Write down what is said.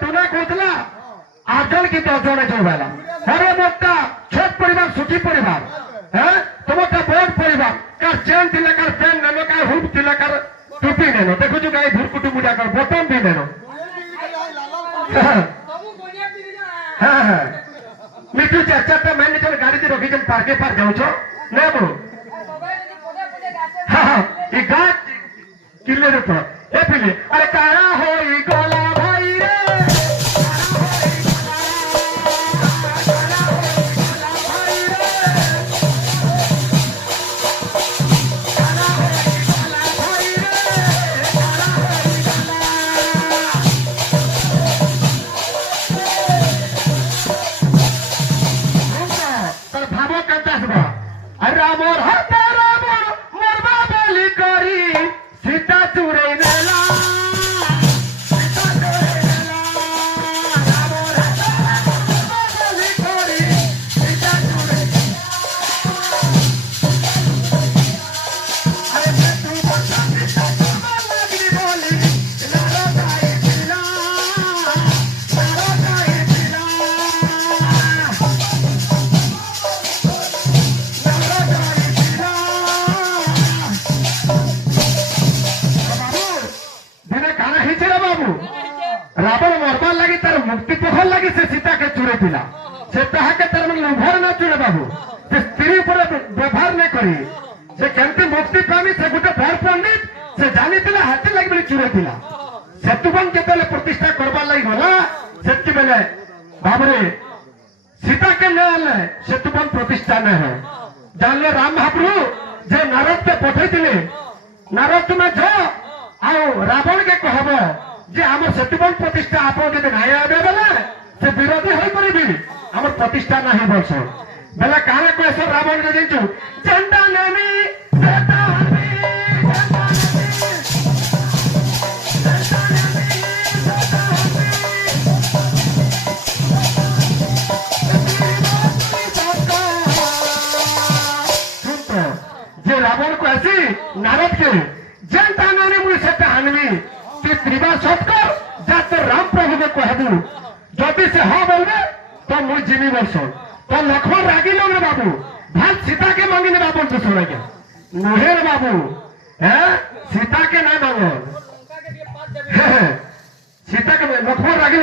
tuna कहला 8 जन की 10 जन जोड़वाला अरे मोटा छोट परिवार सुखी परिवार हैं तुमका बड़ परिवार कार चेन थिला कार पेन नेनो कार हुप थिला कार टोपी नेनो देखो जो गाय धुरकुटु मुजा कर बटन भी नेनो हां मिठू चाचा मैनेजर गाड़ी से रखी जन पार्के पर जाऊ छो ने बो हां ई गाछ किले रे पर ए पिले अरे कारा होई गोला भाई रे रावण मरबार लगी तार मुक्ति पहल लगी से सीता के चुरे दिला से ताहा के तार मन लोभर ना चुरे बाबू से स्त्री पर व्यवहार नहीं करी से केंति मुक्ति पामी से गुटे भर पंडित से जानी दिला हाथी लगी बली चुरे दिला सेतुबन केतले प्रतिष्ठा करबार लगी गला सेति बेले बाबरे सीता के न आले सेतुबन प्रतिष्ठा न है जानले राम महाप्रभु जे नारद के पठै दिले नारद तुम जो आओ रावण के कहबो जे हमर सेतुबन प्रतिष्ठा आपन जदि नाही आबे बेले से विरोधी होई परिबी हमर प्रतिष्ठा नाही बस बेला काहे कहसो रावण के जेंचु चंदा नेमी सेता हमी चंदा नेमी चंदा नेमी सेता हमी जे रावण को ऐसी नारद के जनता नेमी मुई सेता हमी त्रिवा सत्कर जाते राम प्रभु के कहबू जदि से हाँ बोलबे तो मुझ जिमी वर्ष तो लक्ष्मण रागी लो रे बाबू भात सीता के मांगी ने बाबू तो सुने के नुहे रे बाबू है सीता के ना मांगो सीता के लक्ष्मण रागी